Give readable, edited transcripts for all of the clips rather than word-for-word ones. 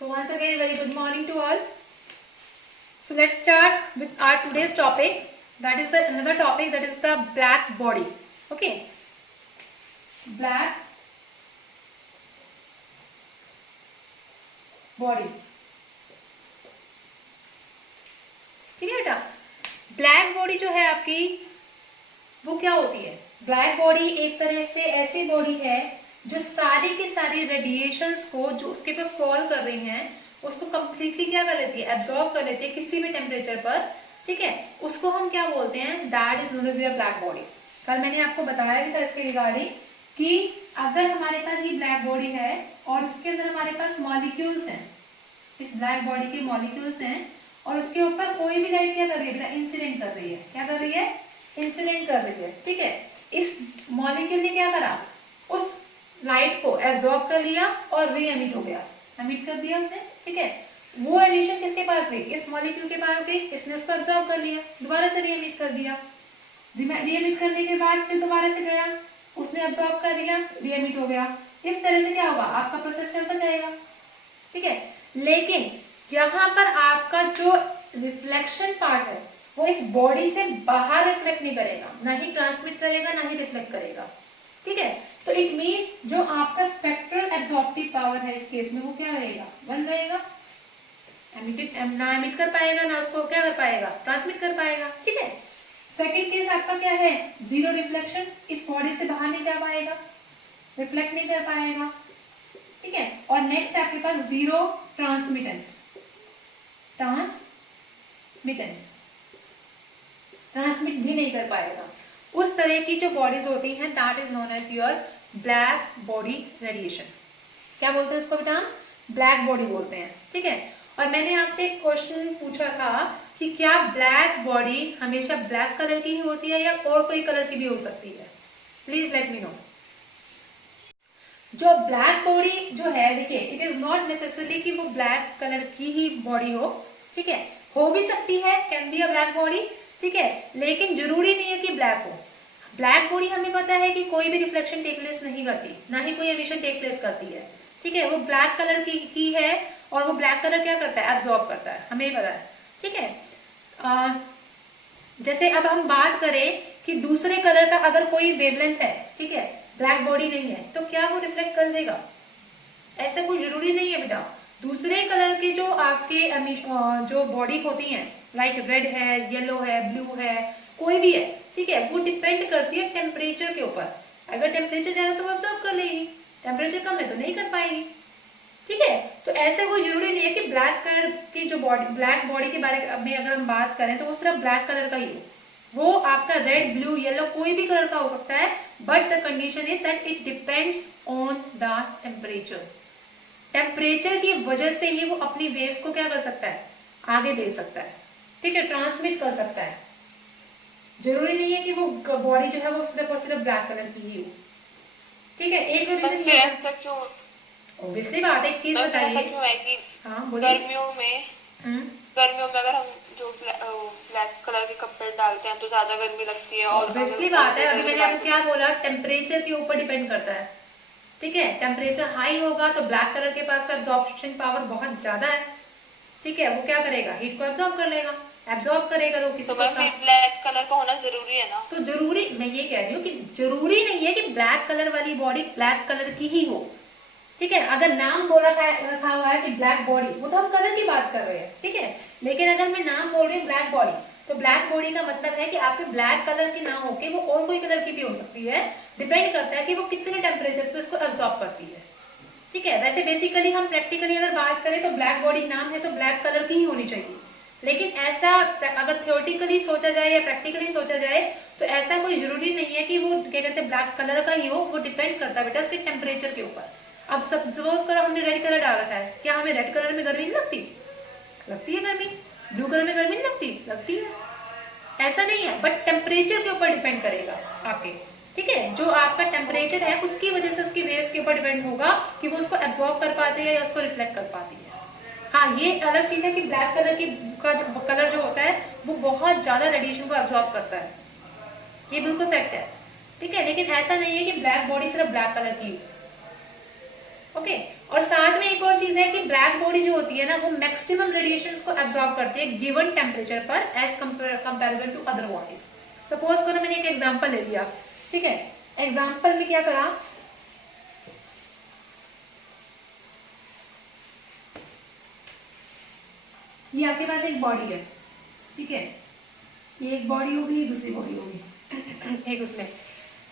So once again, very good morning to all. So let's start with our today's topic. That is another topic, that is the black body. Okay, black body. ठीक है बेटा, black body जो है आपकी वो क्या होती है? ब्लैक बॉडी एक तरह से ऐसी बॉडी है जो सारी की सारी रेडिएशंस को जो उसके पे फॉल कर रही हैं उसको कंप्लीटली क्या कर लेती है? एब्जॉर्ब कर लेती है किसी भी टेम्परेचर पर। ठीक है, उसको हम क्या बोलते हैं? That is known as your black body. कल मैंने आपको बताया भी था इसके रिगार्डिंग कि अगर हमारे पास ये ब्लैक बॉडी है और इसके अंदर हमारे पास मॉलिक्यूल्स हैं, इस ब्लैक बॉडी के मॉलिक्यूल्स हैं और उसके ऊपर कोई भी लाइट क्या कर रही है बेटा? इंसिडेंट कर रही है। क्या कर रही है? इंसिडेंट कर रही है। ठीक है, इस मॉलिक्यूल ने क्या करा? उस लाइट को एब्जॉर्ब कर लिया और री एमिट हो गया, एमिट कर दिया उसने। ठीक है, वो एमिशन किसके पास गई? इस मॉलिक्यूल के पास गई, इसने उसको एब्जॉर्ब कर लिया, दोबारा से री एमिट कर दिया, री एमिट करने के बाद फिर दोबारा से गया, उसने एब्जॉर्ब कर लिया, री एमिट हो गया। इस तरह से क्या होगा? आपका प्रोसेस चलता जाएगा। ठीक है, लेकिन यहाँ पर आपका जो रिफ्लेक्शन पार्ट है वो इस बॉडी से बाहर रिफ्लेक्ट नहीं करेगा, ना ही ट्रांसमिट करेगा, ना ही रिफ्लेक्ट करेगा। ठीक है, तो इट मींस जो आपका स्पेक्ट्रल एब्जॉर्प्टिव पावर है इस केस में वो क्या रहेगा? 1 रहेगा। ना एमिट कर पाएगा, ना उसको क्या कर पाएगा? ट्रांसमिट कर पाएगा। ठीक है, सेकंड केस आपका क्या है? 0 रिफ्लेक्शन, इस बॉडी से बाहर नहीं जा पाएगा, रिफ्लेक्ट नहीं कर पाएगा। ठीक है, और नेक्स्ट आपके पास 0 ट्रांसमिटेंस, ट्रांसमिट भी नहीं कर पाएगा। उस तरह की जो बॉडीज होती हैं that is known as your black body radiation. क्या बोलते हैं उसको बेटा? ब्लैक बॉडी बोलते हैं। ठीक है, और मैंने आपसे एक क्वेश्चन पूछा था कि क्या ब्लैक बॉडी हमेशा ब्लैक कलर की ही होती है या और कोई कलर की भी हो सकती है? Please let me know. जो ब्लैक बॉडी जो है, देखिए, इट इज नॉट नेसेसरी कि वो ब्लैक कलर की ही बॉडी हो। ठीक है, हो भी सकती है, can be a black body. ठीक है, लेकिन जरूरी नहीं है कि ब्लैक हो। ब्लैक बॉडी हमें पता है कि कोई भी रिफ्लेक्शन टेक प्लेस नहीं करती, ना ही कोई एमिशन टेक प्लेस करती है। ठीक है, वो ब्लैक कलर की है और वो ब्लैक कलर क्या करता है? एब्जॉर्ब करता है, हमें पता है। ठीक है, जैसे अब हम बात करें कि दूसरे कलर का अगर कोई वेवलेंथ है, ठीक है, ब्लैक बॉडी नहीं है, तो क्या वो रिफ्लेक्ट कर देगा? ऐसा कोई जरूरी नहीं है बेटा। दूसरे कलर के जो आपके जो बॉडी होती हैं, लाइक रेड है, येलो है, ब्लू है, कोई भी है, ठीक है, वो डिपेंड करती है टेम्परेचर के ऊपर। अगर टेम्परेचर ज्यादा तो वो ऑब्जर्व कर लेगी, टेम्परेचर कम है तो नहीं कर पाएगी। ठीक है, तो ऐसे कोई जरूरी नहीं है कि ब्लैक कलर की जो बॉडी, ब्लैक बॉडी के बारे में अगर हम बात करें तो वो सिर्फ ब्लैक कलर का ही हो। वो आपका रेड, ब्लू, येलो कोई भी कलर का हो सकता है, but the condition is that it depends on the temperature. Temperature की वजह से ही वो अपनी वेव्स को क्या कर सकता है? आगे भेज सकता है। ठीक है, ट्रांसमिट कर सकता है। जरूरी नहीं है कि वो बॉडी जो है वो सिर्फ और सिर्फ ब्लैक कलर की ही हो। ठीक है, एक रीजन ये है, ऑब्वियसली बात है। एक चीज बताइए। हाँ बोलिए। गर्मियों में अगर हम जो ब्लैक कलर के कपड़े डालते हैं तो ज्यादा गर्मी लगती है। और ऑब्वियसली बात है, अभी मैंने आपको क्या बोला? टेम्परेचर के ऊपर डिपेंड करता है। ठीक है, टेम्परेचर हाई होगा तो ब्लैक कलर के पास तो एब्जॉर्प्शन पावर बहुत ज्यादा है। ठीक है, वो क्या करेगा? हीट को एब्जॉर्ब कर लेगा, एब्जॉर्ब करेगा तो किसी को ब्लैक कलर का होना जरूरी है ना? तो जरूरी, मैं ये कह रही हूँ कि जरूरी नहीं है कि ब्लैक कलर वाली बॉडी ब्लैक कलर की ही हो। ठीक है, अगर नाम बोल रखा हुआ है कि ब्लैक बॉडी, वो तो हम कलर की बात कर रहे हैं। ठीक है, लेकिन अगर मैं नाम बोल रही हूँ ब्लैक बॉडी, तो ब्लैक बॉडी का मतलब है कि आपके ब्लैक कलर की ना होके वो और कोई कलर की भी हो सकती है। डिपेंड करता है कि वो कितने टेम्परेचर पे उसको एब्जॉर्ब करती है। ठीक है, वैसे बेसिकली हम प्रैक्टिकली अगर बात करें तो ब्लैक बॉडी नाम है तो ब्लैक कलर की ही होनी चाहिए। लेकिन ऐसा अगर थियोरेटिकली सोचा जाए या प्रैक्टिकली सोचा जाए तो ऐसा कोई जरूरी नहीं है कि वो क्या कहते हैं ब्लैक कलर का ही हो। वो डिपेंड करता है बेटा उसके टेम्परेचर के ऊपर। अब सपोज करो हमने रेड कलर डाल रखा है, क्या हमें रेड कलर में गर्मी नहीं लगती? लगती है गर्मी। ब्लू कलर में गर्मी नहीं लगती? लगती है। ऐसा नहीं है, बट टेम्परेचर के ऊपर डिपेंड करेगा आपके। ठीक है, जो आपका टेम्परेचर है उसकी वजह से उसकी वेव्स के ऊपर डिपेंड होगा कि वो उसको एब्जॉर्ब कर पाती है या उसको रिफ्लेक्ट कर पाती है। हाँ, ये अलग चीज है कि ब्लैक कलर का जो कलर जो होता है वो बहुत ज्यादा रेडिएशन को एब्जॉर्ब करता है, ये बिल्कुल फैक्ट है। ठीक है, लेकिन ऐसा नहीं है कि ब्लैक बॉडी सिर्फ ब्लैक कलर की। ओके। और साथ में एक और चीज है कि ब्लैक बॉडी जो होती है ना, वो मैक्सिमम रेडिएशंस को एब्जॉर्ब करती है गिवन टेम्परेचर पर as comparison to other bodies. Suppose करो मैंने एक एग्जांपल ले लिया, ठीक है। एग्जांपल में क्या करा, ये आपके पास एक बॉडी है, ठीक है, ये एक बॉडी होगी, दूसरी बॉडी होगी एक उसमें,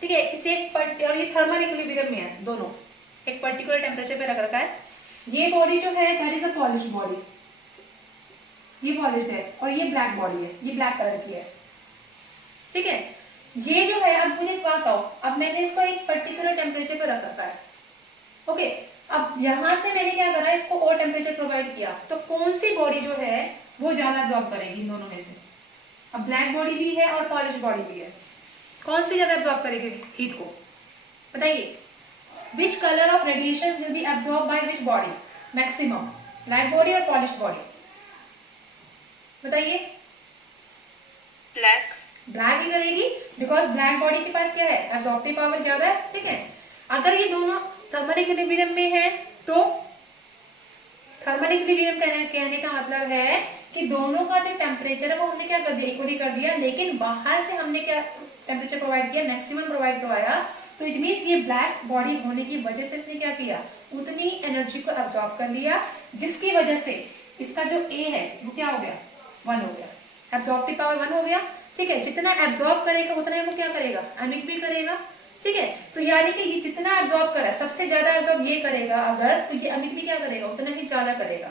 ठीक है। इसे एक और ये थर्मल इक्विलिब्रियम में है दोनों, एक पर्टिकुलर टेम्परेचर पे रख रखा है। ये बॉडी जो है that is a polished body, ये पॉलिश्ड है, और ये ब्लैक बॉडी है, ये ब्लैक कलर की है, ठीक है। ये जो है, अब मुझे बात बताओ, अब मैंने इसको एक पर्टिकुलर टेम्परेचर पे रख रखा है, ओके। अब यहां से मैंने क्या करा, इसको और टेम्परेचर प्रोवाइड किया, तो कौन सी बॉडी जो है वो ज्यादा एब्जॉर्ब करेगी इन दोनों में से? अब ब्लैक बॉडी भी है और पॉलिश बॉडी भी है, कौन सी ज्यादा एब्जॉर्ब करेगी हीट को? बताइए। Which colour of radiation will be absorb by which body maximum, black body और पॉलिश बॉडी? बताइए। ब्लैक। ब्लैक ही करेगी, बिकॉज ब्लैक बॉडी के पास क्या है, एब्जॉर्प्टिव पावर ज्यादा है, ठीक है। अगर ये दोनों थर्मल इक्विलिब्रियम में है, तो थर्मल इक्विलिब्रियम कहने का मतलब है कि दोनों का जो टेम्परेचर है वो हमने क्या कर दिया, इक्वली कर दिया, लेकिन बाहर से हमने क्या टेम्परेचर प्रोवाइड किया, मैक्सिमम प्रोवाइड करवाया। तो इट मींस ये ब्लैक बॉडी होने की वजह से इसने क्या किया, उतनी एनर्जी को एब्जॉर्ब कर लिया, जिसकी वजह से इसका जो ए है वो क्या हो गया, 1 हो गया, एब्जॉर्प्टिव पावर 1 हो गया, ठीक है। जितना एब्जॉर्ब करेगा उतना वो क्या करेगा, एमिट भी करेगा, ठीक है। तो यानी कि ये जितना एब्जॉर्ब करे, सबसे ज्यादा एब्जॉर्ब ये करेगा अगर, तो ये एमिट भी क्या करेगा, उतना ही ज्यादा करेगा,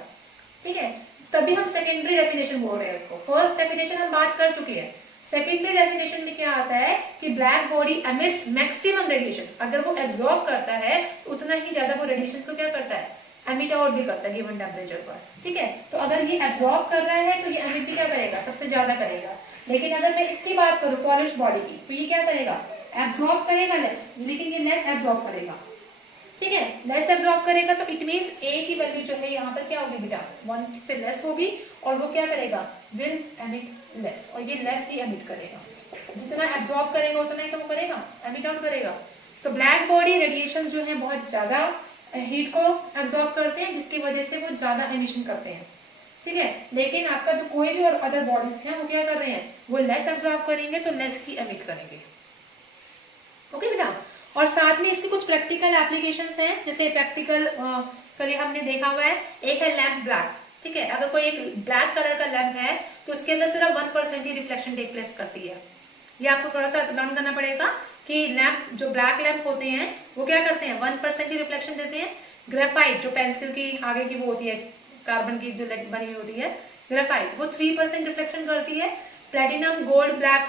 ठीक है। तभी हम सेकेंडरी डेफिनेशन बोल रहे हैं इसको। फर्स्ट डेफिनेशन हम बात कर चुके हैं, सेकेंडरी डेफिनेशन में क्या आता है कि black body emits maximum radiation, अगर वो एब्जॉर्ब करता है तो उतना ही ज्यादा वो रेडिएशन को क्या करता है, एमिट आउट भी करता है गिवन टेम्परेचर पर, ठीक है। तो अगर ये एब्जॉर्ब कर रहा है तो ये एमिट भी क्या करेगा, सबसे ज्यादा करेगा। लेकिन अगर मैं इसकी बात करूं पॉलिश बॉडी की, तो ये क्या करेगा, एब्जॉर्ब करेगा लेस, लेकिन ये लेस एब्जॉर्ब करेगा, ठीक है। लेस एब्जॉर्ब करेगा तो इट मींस ए की वैल्यू जो है यहाँ पर क्या होगी बेटा, 1 से लेस होगी, और वो क्या करेगा, विल एमिट लेस, और ये लेस ही एमिट करेगा। जितना एब्जॉर्ब करेगा उतना ही तो वो करेगा, एमिट आउट करेगा। तो ब्लैक बॉडी रेडिएशन जो है बहुत ज्यादा हीट को एब्जॉर्ब करते हैं, जिसकी वजह से वो ज्यादा एमिशन करते हैं, ठीक है। लेकिन आपका जो कोई भी और अदर बॉडीज हैं वो क्या कर रहे हैं, वो लेस एब्जॉर्ब करेंगे तो लेस ही एमिट करेंगे, ओके बेटा। और साथ में इसकी कुछ प्रैक्टिकल एप्लीकेशंस हैं, जैसे प्रैक्टिकल कल हमने देखा हुआ है, एक है लैम्प ब्लैक, ठीक है। अगर कोई एक ब्लैक कलर का लैम्प है तो उसके अंदर सिर्फ 1% ही रिफ्लेक्शन टेक प्लेस करती है। ये आपको थोड़ा सा लर्न करना पड़ेगा कि लैम्प, जो ब्लैक लैम्प होते हैं वो क्या करते हैं, 1% ही रिफ्लेक्शन देते हैं। ग्रेफाइट जो पेंसिल की आगे की वो होती है, कार्बन की जो लेड बनी हुई होती है ग्रेफाइट, वो 3% रिफ्लेक्शन करती है। प्लेटिनम, गोल्ड, ब्लैक,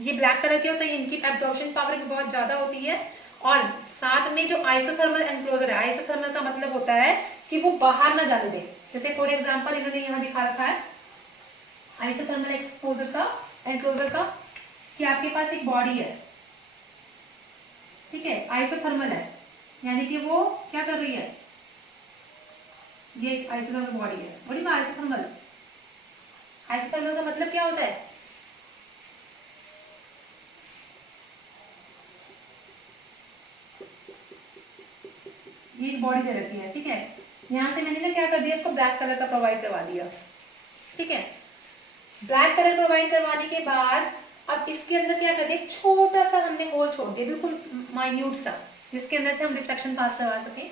ये ब्लैक कलर के होते हैं, इनकी एब्जॉर्प्शन पावर भी बहुत ज्यादा होती है। और साथ में जो आइसोथर्मल एनक्लोजर है, आइसोथर्मल का मतलब होता है कि वो बाहर ना जाने दे। जैसे फॉर एग्जांपल इन्होंने यहाँ दिखा रखा है आइसोथर्मल एक्सपोजर का, एनक्लोजर का, कि आपके पास एक बॉडी है, ठीक है, आइसोथर्मल है, यानी कि वो क्या कर रही है, ये आइसोथर्मल बॉडी है। बड़ी आइसोथर्मल, आइसोथर्मल का मतलब क्या होता है, ये एक बॉडी दे रखी है, ठीक है। यहाँ से मैंने ना क्या कर दिया, इसको ब्लैक कलर का प्रोवाइड करवा दिया, ठीक है। ब्लैक कलर प्रोवाइड करवाने के बाद अब इसके अंदर क्या कर दिया, छोटा सा हमने होल छोड़ दिया, बिल्कुल माइन्यूट सा, जिसके अंदर से हम रिफ्लेक्शन पास करवा सके।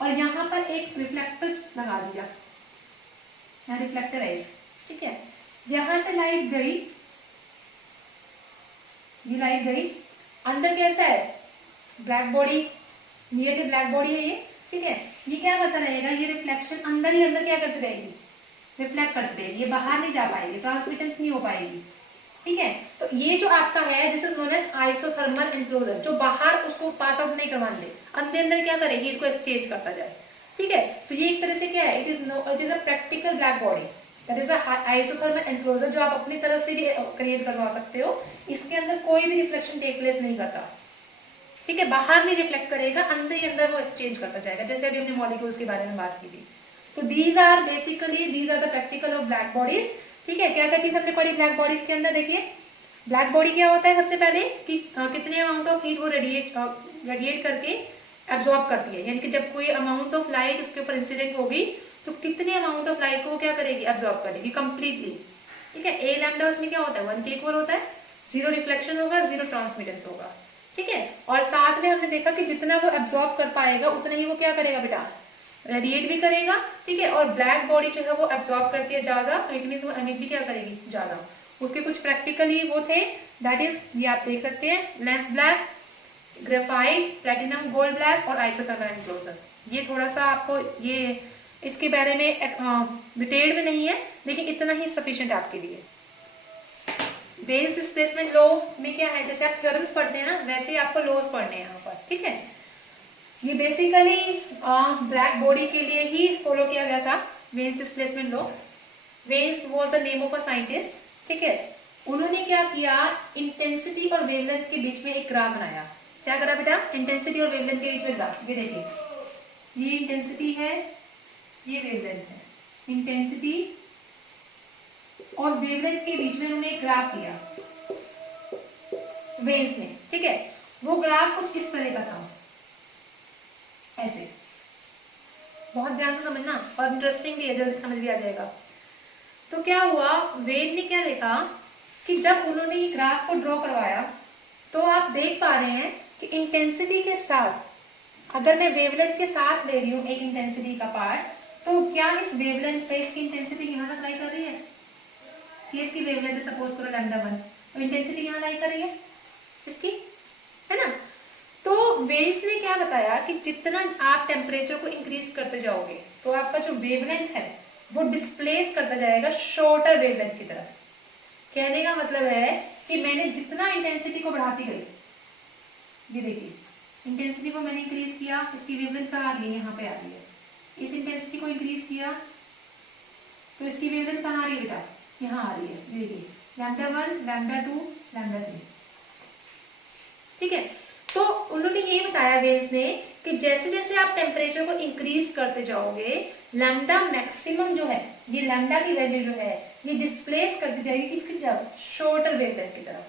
और यहाँ पर एक रिफ्लेक्टर लगा दिया, यहाँ रिफ्लेक्टर है, ठीक है। जहां से लाइट गई, ये लाइट गई, अंदर कैसा है, black body, nearly black body है ये, ठीक है। ये क्या करता रहेगा, ये रिफ्लेक्शन अंदर ही अंदर क्या करती रहेगी, रिफ्लेक्ट करती रहेगी, ये बाहर नहीं जा पाएगी, ट्रांसमिटेंस नहीं हो पाएगी, ठीक है। तो ये जो आपका है, this is known as isothermal enclosure, जो बाहर उसको पास आउट नहीं करवाने दे, अंदर अंदर क्या करे, हीट को एक्सचेंज करता जाए, ठीक है। तो ये एक तरह से क्या है, it is a practical black body, that is a isothermal enclosure, जो आप अपनी तरफ से भी क्रिएट करवा सकते हो। इसके अंदर कोई भी रिफ्लेक्शन टेक प्लेस नहीं करता, ठीक है, बाहर नहीं रिफ्लेक्ट करेगा, अंदर ही अंदर वो एक्सचेंज करता जाएगा, जैसे अभी हमने मॉलिक्यूल्स के बारे में बात की थी। तो these are the practical of black bodies, ठीक है। क्या क्या चीज हमने पढ़ी ब्लैक बॉडीज के अंदर, देखिए ब्लैक बॉडी क्या होता है, सबसे पहले कि कितने अमाउंट ऑफ हीट वो रेडिएट करके एब्जॉर्ब करती है, यानी कि जब कोई अमाउंट ऑफ लाइट उसके ऊपर इंसिडेंट होगी तो कितनी अमाउंट ऑफ लाइट को वो क्या करेगी, एब्जॉर्ब करेगी कंप्लीटली। ठीक है, ए लैम्डा उसमें क्या होता है, 1 के इक्वल होता है, 0 रिफ्लेक्शन होगा, 0 ट्रांसमिटेंस होगा। ठीक है, और साथ में हमने देखा कि जितना वो एब्जॉर्ब कर पाएगा उतना ही वो क्या करेगा बेटा, रेडिएट भी करेगा। ठीक है, और ब्लैक बॉडी जो है वो एब्जॉर्ब करती है ज्यादा, तो इट मीन वो एमिट भी क्या करेगी, ज्यादा। उसके कुछ प्रैक्टिकली वो थे, दैट इज ये आप देख सकते हैं, lamp black, graphite, platinum gold black और आइसोथर्मल एनक्लोजर। ये थोड़ा सा आपको ये इसके बारे में डिटेल्ड में नहीं है, लेकिन इतना ही सफिशिएंट आपके लिए। वेन्स डिस्प्लेसमेंट लॉ में क्या है, जैसे आप थ्योरम्स पढ़ते हैं ना, वैसे ही आपको लॉज पढ़ने हैं यहाँ पर। ठीक है, ये बेसिकली ब्लैक बॉडी के लिए ही फॉलो किया गया था, veins displacement law. Veins was the name of a scientist. ठीक है, उन्होंने क्या किया, इंटेंसिटी और वेवलेंथ के बीच में एक ग्राफ बनाया। क्या करा बेटा, इंटेंसिटी और वेवलेंथ के बीच में ग्राफ। ये देखिए, ये इंटेंसिटी है, ये वेवलेंथ है। इंटेंसिटी और वेवलेंथ के बीच में उन्होंने एक ग्राफ किया वेव्स ने। ठीक है, वो ग्राफ कुछ इस तरह का था, ऐसे। बहुत ध्यान से समझना, और इंटरेस्टिंग भी है, जल्दी समझ भी आ जाएगा। तो क्या हुआ, वेन ने क्या देखा कि जब उन्होंने ये ग्राफ को ड्रॉ करवाया तो आप देख पा रहे हैं कि इंटेंसिटी के साथ, अगर मैं वेवलेंथ के साथ ले रही हूँ एक इंटेंसिटी का पार्ट, तो क्या इस वेवलेंथ पे इसकी इंटेंसिटी यहाँ तक लाई कर रही है, ये इसकी वेवलेंथ है, सपोज करो λ1, तो इंटेंसिटी यहाँ लाई कर रही है इसकी, है ना। तो वेन्स ने क्या बताया कि जितना आप टेम्परेचर को इंक्रीज करते जाओगे तो आपका जो वेवलेंथ है वो डिस्प्लेस करता जाएगा शॉर्टर वेवलेंथ की तरफ। कहने का मतलब है कि मैंने जितना इंटेंसिटी को बढ़ाती गई, ये देखिए इंटेंसिटी को मैंने इंक्रीज किया, इसकी वेवलेंथ कहाँ आ रही है, यहाँ पे आ रही है। इस इंटेंसिटी को इंक्रीज किया तो इसकी वेवलेंथ कहाँ आ रही है बेटा, यहाँ आ रही है। देखिए λ1, λ2, λ3। ठीक है, तो उन्होंने ये बताया वेन्स ने कि जैसे जैसे आप टेम्परेचर को इंक्रीज करते जाओगे, लैम्डा मैक्सिमम जो है, ये लैम्डा की वैल्यू जो है ये डिस्प्लेस करती जाएगी किसकी तरफ, शॉर्टर वेवलेंथ की तरफ।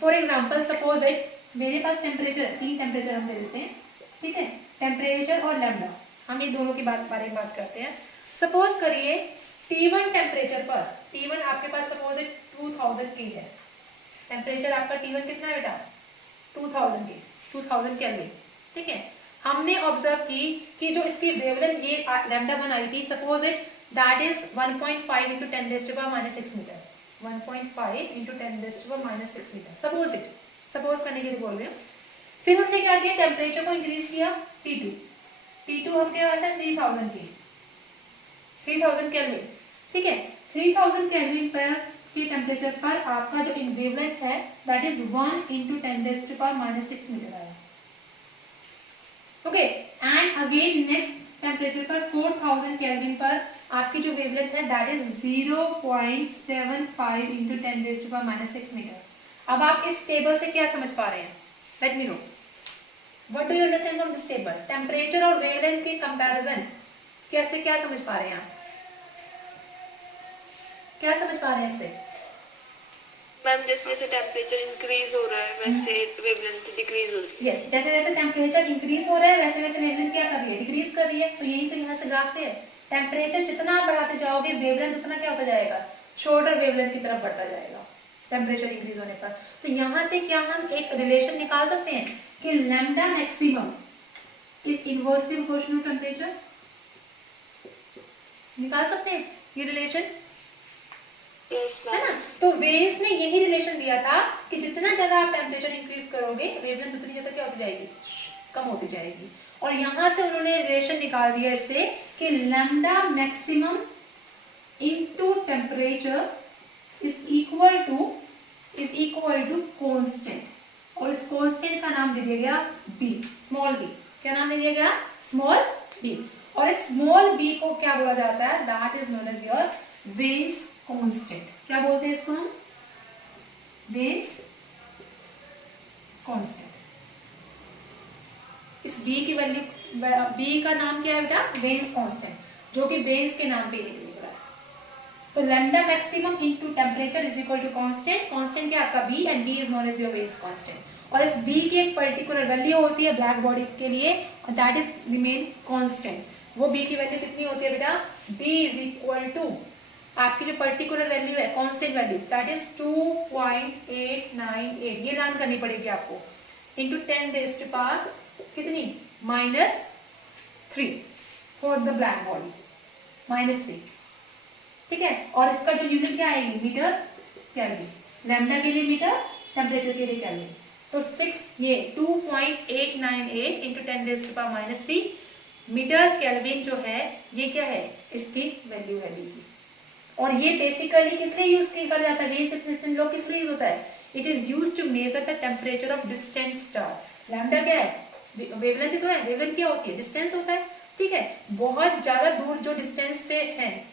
फॉर एग्जांपल सपोज इट, मेरे पास टेम्परेचर है, 3 टेम्परेचर हम ले लेते हैं। ठीक है, टेम्परेचर और लैम्डा, हम ये दोनों की बारे में बात करते हैं। सपोज करिए T1 टेम्परेचर पर, T1 आपके पास सपोज इट 2000 की है, टेम्परेचर आपका T1 कितना है बेटा, 2000 केल्विन। ठीक है, हमने ऑब्जर्व की कि जो इसकी वेवलेंथ ये λ1 आई थी, suppose it that is 1.5 into 10⁻⁶ metre, 1.5 into 10⁻⁶ metre, suppose it, suppose करने के लिए बोल रहे हो। फिर हमने क्या किया, टेम्परेचर को इंक्रीज किया, T2 हमने वैसे 3000 केल्विन। ठीक है, 3000 केल्विन पर के टेम्परेचर पर आपका जो वेवलेंथ है दैट इज 1 into 10⁻⁶ मीटर आया। Okay, and again next temperature पर 4000 केल्विन पर आपकी जो वेवलेंथ है दैट इज 0.75 into 10⁻⁶ मीटर। अब आप इस टेबल से क्या समझ पा रहे हैं, let me know, what do you understand from this table. Temperature और वेवलेंथ के कंपैरिजन कैसे, क्या समझ पा रहे हैं आप, क्या समझ पा रहे हैं इससे। मैम जैसे जैसे टेम्परेचर इंक्रीज हो रहा है वैसे वेवलेंथ डिक्रीज हो रही है। यस, जैसे जैसे टेम्परेचर इंक्रीज हो रहा है वैसे वैसे वेवलेंथ क्या कर रही है, डिक्रीज कर रही है। तो यही तो यहाँ से ग्राफ से है, टेम्परेचर जितना आप बढ़ाते जाओगे वेवलेंथ उतना क्या होता जाएगा, शॉर्टर वेवलेंथ की तरफ बढ़ता जाएगा टेम्परेचर इंक्रीज होने पर। तो यहाँ से क्या हम एक रिलेशन निकाल सकते हैं कि lambda maximum is inversely proportional to temperature, निकाल सकते हैं ये रिलेशन, है ना। तो वेन्स ने यही रिलेशन दिया था कि जितना ज्यादा आप टेम्परेचर इंक्रीज करोगे वेवलेंथ उतनी ज्यादा क्या होती जाएगी, कम होती जाएगी। और यहां से उन्होंने रिलेशन निकाल दिया इससे कि lambda maximum into temperature is equal to constant, और इस कांस्टेंट का नाम दे दिया गया बी, स्मॉल बी। क्या नाम दे दिया गया, स्मॉल बी। और इस स्मॉल बी को क्या बोला जाता है, that is known as your Wien's constant. क्या बोलते हैं इसको हम, वेन्स कांस्टेंट। इस बी की वैल्यू, बी का नाम क्या है बेटा, वेन्स कांस्टेंट, जो कि वेन्स के नाम पे लिखा है। तो lambda maximum into temperature is equal to constant, constant क्या आपका B, and B is known as your waves constant. और इस बी की एक पर्टिकुलर वैल्यू होती है ब्लैक बॉडी के लिए, और दैट इज रिमेन कांस्टेंट। वो बी की वैल्यू कितनी होती है बेटा, बी इज इक्वल टू आपकी जो पर्टिकुलर वैल्यू है कांस्टेंट वैल्यू, दैट इज 2.898, ये लर्न करनी पड़ेगी आपको, इंटू 10 रेज़ टू पावर कितनी, -3 फॉर द ब्लैक बॉडी, -3, ठीक है। और इसका जो यूनिट क्या आएगी, मीटर केल्विन, लैम्डा के लिए मीटर, टेम्परेचर के लिए केल्विन। तो 2.898 into 10 raise to power -3 metre kelvin जो है, ये क्या है, इसकी वैल्यू है बी की। और ये बेसिकली किस लिए यूज किया जाता है, वेव्स डिस्प्लेसमेंट लॉ किस लिए यूज होता है, it is used to measure the temperature of distant star. Lambda क्या है, वेवलेंथ तो है, वेवलेंथ क्या होती है, डिस्टेंस होता है, ठीक है। बहुत ज्यादा दूर जो डिस्टेंस पे है,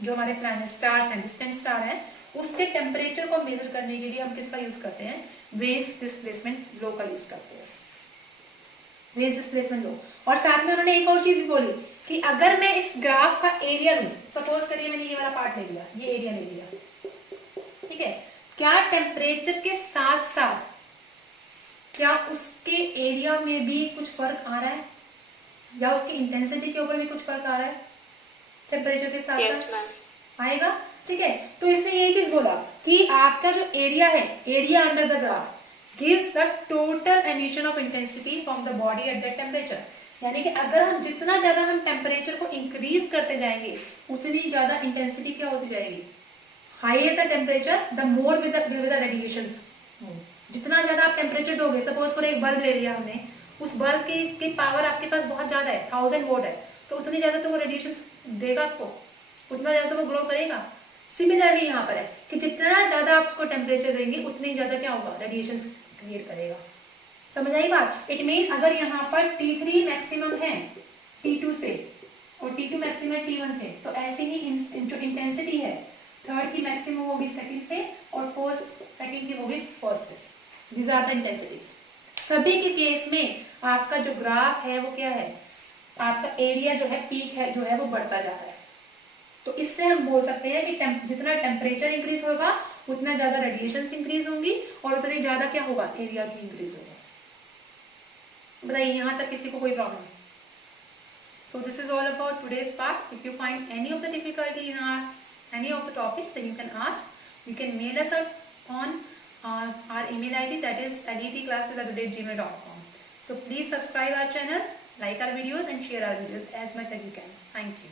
जो हमारे प्लैनेट स्टार्स हैं, डिस्टेंट स्टार है, उसके टेम्परेचर को मेजर करने के लिए हम किसका यूज करते हैं, वेव्स डिस्प्लेसमेंट लॉ का यूज करते हैं, वेव्स डिस्प्लेसमेंट लॉ। और साथ में उन्होंने एक और चीज भी बोली कि अगर मैं इस ग्राफ का एरिया लूं, सपोज करिए मैंने ये वाला पार्ट ले लिया, ये एरिया ले लिया, ठीक है, क्या टेम्परेचर के साथ साथ क्या उसके एरिया में भी कुछ फर्क आ रहा है, या उसकी इंटेंसिटी के ऊपर भी कुछ फर्क आ रहा है, टेम्परेचर के साथ साथ आएगा, ठीक है। तो इसने ये चीज बोला कि आपका जो एरिया है, area under the graph gives the total emission of intensity from the body at that temperature. यानी कि अगर हम जितना ज्यादा हम टेम्परेचर को इंक्रीज करते जाएंगे, उतनी ज्यादा इंटेंसिटी क्या होती जाएगी, higher the temperature the more with the radiations. जितना ज्यादा आप टेम्परेचर दोगे, सपोज करो एक बल्ब ले लिया हमने, उस बल्ब की पावर आपके पास बहुत ज्यादा है, 1000 वोट है, तो उतनी ज्यादा तो वो रेडिएशन देगा आपको, उतना ज्यादा तो वो ग्लो करेगा। सिमिलरली यहाँ पर है कि जितना ज्यादा आप उसको टेम्परेचर देंगे, उतनी ज्यादा क्या होगा, रेडिएशन क्रिएट करेगा। समझ आई बात। इट मीन अगर यहाँ पर T3 मैक्सिमम है T2 से, और T2 मैक्सिमम है T1 से, तो ऐसे ही जो इंटेंसिटी है, थर्ड की मैक्सिमम होगी सेकंड से, और फोर्थ सेकंड की होगी फर्स्ट से। These are the intensities। सभी के केस में आपका जो ग्राफ है वो क्या है, आपका एरिया जो है, पीक है जो है, वो बढ़ता जा रहा है। तो इससे हम बोल सकते हैं कि जितना टेम्परेचर इंक्रीज होगा, उतना ज्यादा रेडिएशंस इंक्रीज होंगी, और उतनी ज्यादा क्या होगा, एरिया भी इंक्रीज होगा। बताइए यहाँ तक किसी को कोई problem? So this is all about today's part. If you find any of the difficulty in any of the topic, then you can ask. You can mail us on our email ID, that is letclasses@gmail.com. So please subscribe our channel, like our videos, and share our videos as much as you can. Thank you.